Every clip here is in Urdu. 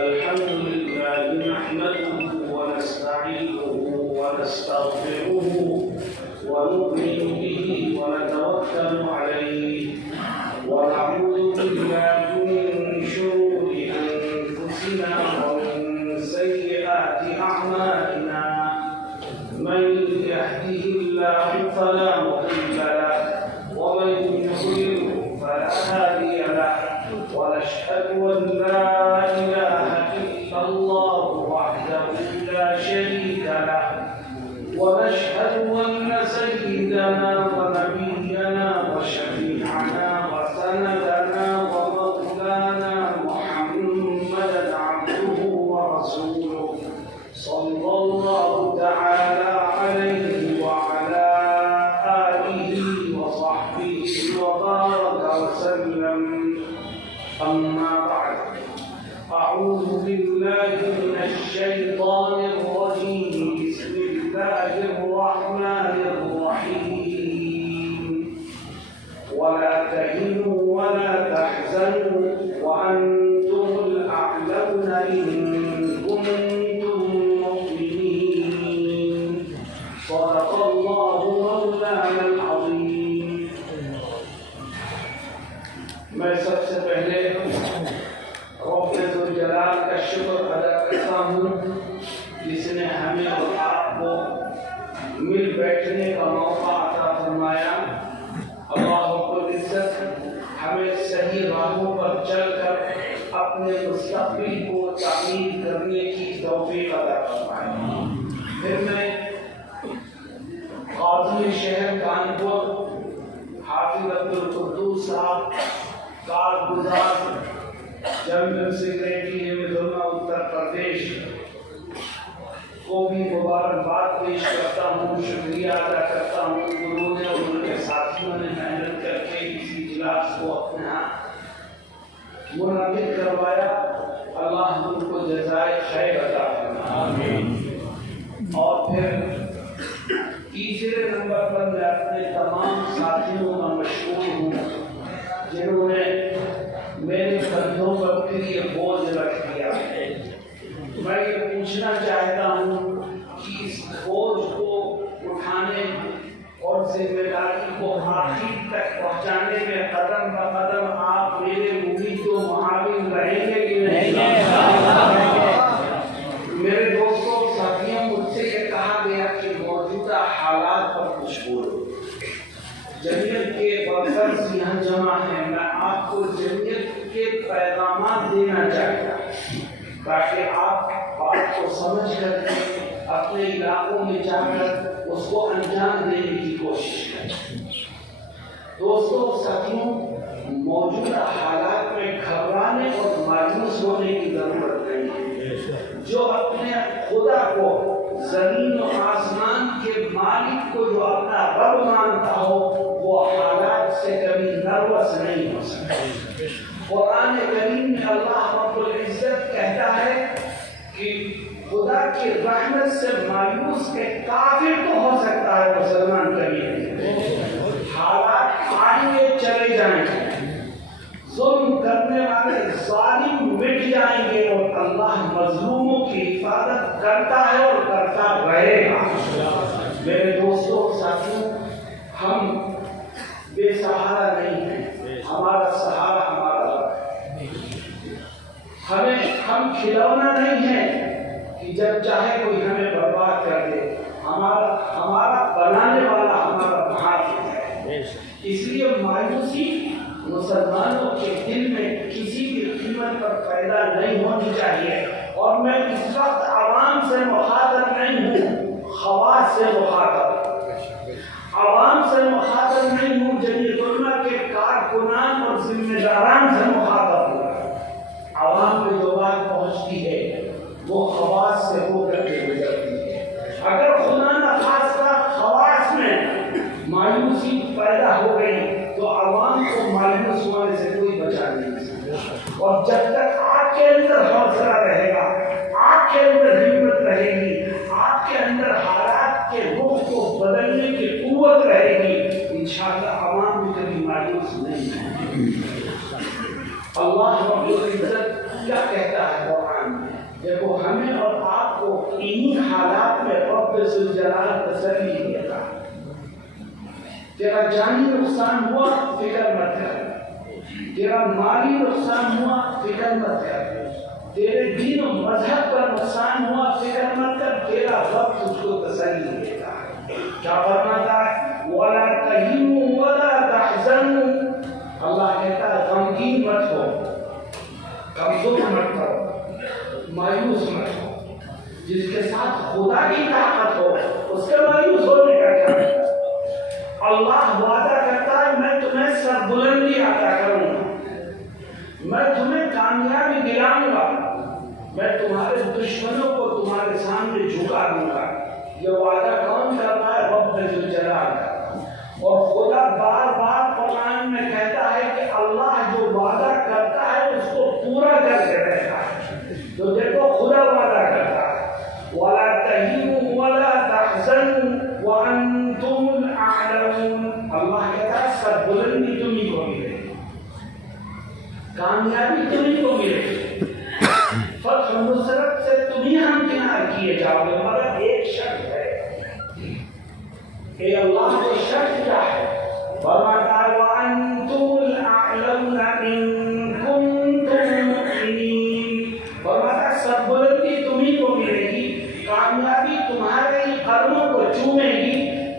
الحمد لله نحمده ونستعينه ونستغفره ونؤمن به ونتوكل عليه ونعوذ بالله من شرور أنفسنا ومن سيئات أعمالنا من يهده الله فلا مضل له ومن يضلل فلا هادي له ونشهد أن لا إله إلا الله وحده لا شريك له ونشهد أن سيدنا ونبينا وشفيعنا وسندنا ومولانا محمدا عبده ورسوله صلى الله تعالى عليه وعلى آله وصحبه وبارك وسلم. أما بعد أعوذ بالله من الشيطان الرجيم بسم الله الرحمن الرحيم ولا تهنوا ولا تحزنوا وأنتم الأعلون إن كنتم مؤمنين صدق الله مولانا العظيم. میں سب سے پہلے رب ذوالجلال کا شکر ادا کرتا ہوں جس نے ہمیں اور آپ کو مل بیٹھنے کا موقع عطا فرمایا. اللہ رب العزت ہمیں صحیح راہوں پر چل کر اپنے مستقبل کو تعمیر کرنے کی توفیق عطا فرمائے. پھر میں قاضی شہر کانپور حافظ عبدالقدوس صاحب کارگزار جنرل سیکریٹری حفظ اتر پردیش کو بھی مبارکباد پیش کرتا ہوں، شکریہ ادا کرتا ہوں. انہوں نے اور ان کے ساتھیوں نے محنت کر کے اس اجلاس کو اپنے ہاتھ منعقد کروایا. اللہ ان کو جزائے خیر عطا فرمائے. اور پھر تیسرے نمبر پر میں اپنے تمام ساتھیوں کا مشکور ہوں جنہوں نے میرے کندھوں پر پھر یہ بوجھ رکھ دیا. میں یہ پوچھنا چاہتا ہوں کہ اس بوجھ کو اٹھانے اور ذمہ داری کو آخر تک پہنچانے میں قدم بہ قدم آپ میرے مرید و معاون رہیں گے کہ نہیں؟ میرے دوستوں ساتھیوں، مجھ سے یہ کہا گیا کہ موجودہ حالات پر کچھ بولو. جمعیت کے ورکرز یہاں جمع ہیں. میں آپ کو جمعیت کے پیغامات دینا چاہتا ہوں تاکہ آپ بات کو سمجھ کر اپنے علاقوں میں جا کر اس کو انجام دینے کی کوشش کریں. دوستوں ساتھیوں، موجودہ حالات میں گھبرانے اور مایوس ہونے کی ضرورت نہیں ہے. جو اپنے خدا کو زمین و آسمان کے مالک کو جو اپنا رب مانتا ہو وہ حالات سے کبھی نروس نہیں ہو سکتا. قرآن کریم میں اللہ رب العزت کہتا ہے کہ خدا کی رحمت سے مایوس کے کافر تو ہو سکتا ہے مسلمان کبھی نہیں. حالات آئیں گے چلے جائیں گے، ظلم کرنے والے ظالم مٹ جائیں گے اور اللہ مظلوموں کی حفاظت کرتا ہے اور کرتا رہے گا. میرے دوستوں ساتھیوں، ہم بے سہارا نہیں ہیں. ہمارا سہارا ہمارا رب ہے. ہم کھلونا نہیں ہیں کہ جب چاہے کوئی ہمیں برباد کر دے. ہمارا بنانے والا ہمارا محافظ ہے. اس لیے مایوسی مسلمانوں کے دل میں کسی بھی قیمت پر پیدا نہیں ہونی چاہیے. اور میں اس وقت عوام سے مخاطب نہیں ہوں، خواص سے مخاطب. عوام سے مخاطب نہیں ہوں، جمعیت علماء کے کارکنان اور ذمہ داران سے مخاطب ہوں. عوام کو جو بات پہنچتی ہے وہ خواص سے ہو کر کے گزرتی ہے. اگر خدا نخواستہ خواص میں مایوسی پیدا ہو گئی تو عوام کو مایوس ہونے سے کوئی بچا نہیں سکتا. اور جب تک آپ کے اندر حوصلہ رہے گا، آپ کے اندر ہمت رہے گی، آپ کے اندر حالات کے رخ کو بدلنے کی قوت رہے گی، انشاءاللہ عوام بھی کبھی مایوس نہیں ہے. اللہ رب العزت کیا کہتا ہے قرآن میں؟ ہمیں اور آپ کو انہی حالات میں رب ذوالجلال تسلی دیتا ہے۔ تیرا جانی نقصان ہوا فکر مت کر، تیرا مالی نقصان ہوا فکر مت کر، تیرے دین و مذہب کا نقصان ہوا فکر مت کر، تیرا رب تجھ کو تسلی دیتا ہے۔ کیا فرماتا ہے؟ وَلَا تَهِنُوا وَلَا تَحْزَنُوا، اللہ کہتا ہے غمگین مت ہو، کمزور مت ہو، مایوس مت ہو۔ جس کے ساتھ خدا کی طاقت ہو اس کے مایوس ہونے کا کیا ہے؟ اللہ وعدہ کرتا ہے میں تمہیں سربلندی عطا کروں گا، میں تمہیں کامیابی دلاؤں گا، میں تمہارے دشمنوں کو تمہارے سامنے جھکا دوں گا۔ یہ وعدہ کون کرتا ہے؟ رب ذوالجلال کا۔ اور خدا بار بار قرآن میں کہتا ہے کہ اللہ جو وعدہ کرتا ہے اس کو پورا کر کے رہتا ہے۔ تو دیکھو خدا وعدہ کرتا ہے وَلَا تَهِنُوا وَلَا تَحْزَنُوا وَأَنْتُمُ الْأَعْلَوْنَ، اللہ کہتا ہے سربلندی تمہیں کو ملے گی، کامیابی تمہیں کو ملے گی، فتح نصرت سے تمہیں ہمکنار کیے جاؤ گے، مگر ایک شرط ہے۔ اے اللہ کو شرط کیا ہے؟ فرماتا ہے وَأَنْتُمُ الْأَعْلَوْنَ إِن كُنتُم مُؤْمِنِينَ، فرماتا ہے سربلندی تمہیں کو ملے گی، کامیابی تمہارے ہی قدموں کو چومے گی،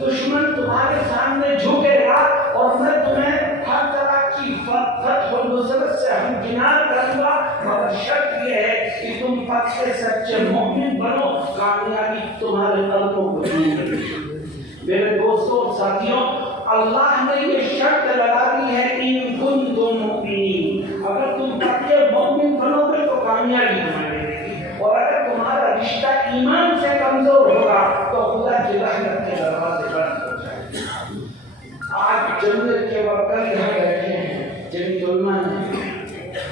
دشمن تمہارے سامنے جھکے گا، اور میں تمہیں ہر طرح کی فتح و نصرت سے ہمکنار کروں گا، مگر شرط یہ ہے کہ تم پکے سچے مومن بنو، کامیابی تمہارے قدموں کو چومے گی۔ میرے دوستوں اور ساتھیوں، اللہ نے یہ شرط لگا دی ہے ان کنتم مؤمنین، اگر تم پکے مومن بنو گے تو کامیابی تمہیں ملے گی، اور اگر تمہارا رشتہ ایمان سے کمزور ہوگا تو خدا کی رحمت کے دروازے بند ہو جائیں گے۔ آج جنت کے ورکر یہاں بیٹھے ہیں جن علماء نے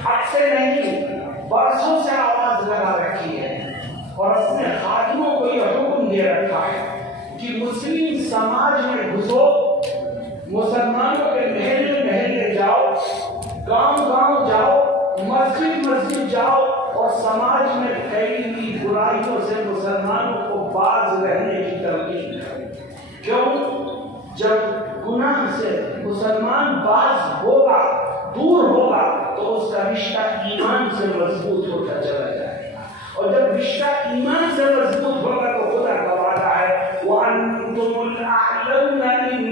اب سے نہیں برسوں سے آواز لگا رکھی ہے اور اپنے خادموں کو یہ حکم دے رکھا ہے کہ مسلم سماج میں گھسو، مسلمانوں کے محلے محلے جاؤ، گاؤں گاؤں جاؤ، مسجد مسجد جاؤ، اور سماج میں پھیلی ہوئی برائیوں سے مسلمانوں کو باز رہنے کی تلقین کرو۔ کیوں؟ جب گناہ سے مسلمان باز ہوگا، دور ہوگا، تو اس کا رشتہ ایمان سے مضبوط ہوتا چلا جائے گا، اور جب رشتہ ایمان سے مضبوط ہوگا تو خدا کا وعدہ ہے وَأَنْتُمُ الْأَعْلَوْنَ إِن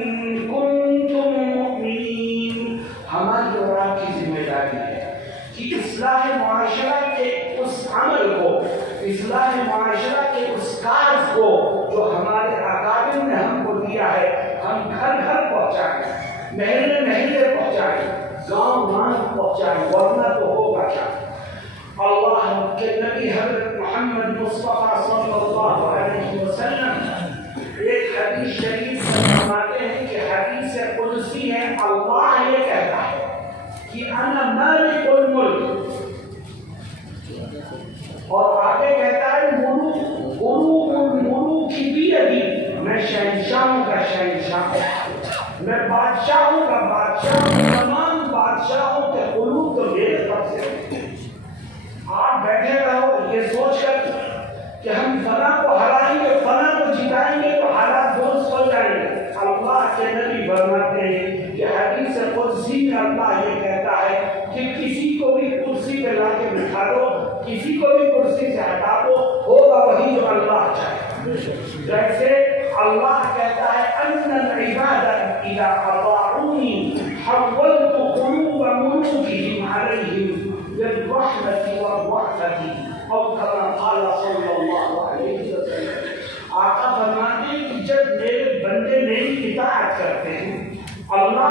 كُنتُم مُؤْمِنِينَ۔ ہماری اور آپ کی ذمہ داری ہے کہ اصلاح معاشرہ کے اس عمل کو، اصلاح معاشرہ کے اس کاج کو جو ہمارے اکابر نے ہم کو دیا ہے، ہم گھر گھر پہنچائیں، محلے محلے پہنچائیں، گاؤں گاؤں پہنچائیں، ورنہ تو ہوگا کیا؟ اللہ کے نبی حضرت محمد مصطفیٰ صلی اللہ علیہ وسلم ایک حدیث شریف فرماتے ہیں کہ حدیث قدسی ہے، اللہ یہ کہتا ہے کہ انا مالک الملک، اور آگے کہتا ہے ملوک الملوک بیدی، میں شہنشاہوں کا شہنشاہ ہوں، میں بادشاہوں کا بادشاہ ہوں، تمام بادشاہوں کے ملوک تو میرے قبضے ہیں۔ آپ بیٹھے رہو یہ سوچ کر کہ ہم فلاں کو ہرائیں گے، فلاں کو جتائیں گے تو حالات درست ہو جائیں گے۔ اللہ کے نبی فرماتے ہیں کہ حدیث قدسی میں اللہ یہ کہتا ہے کہ کسی کو بھی کرسی پہ لا کے بٹھا دو، کسی کو بھی کرسی سے ہٹا دو، ہوگا وہی جو اللہ چاہے۔ جیسے اللہ کہتا ہے ان العباد اذا اطاعونی حولت قلوب ملوکہم علیہم بالرحمة والرأفة، اور کما قال صلی اللہ علیہ وسلم۔ آقا فرماتے ہیں کہ جب میرے بندے میری اطاعت کرتے ہیں، اللہ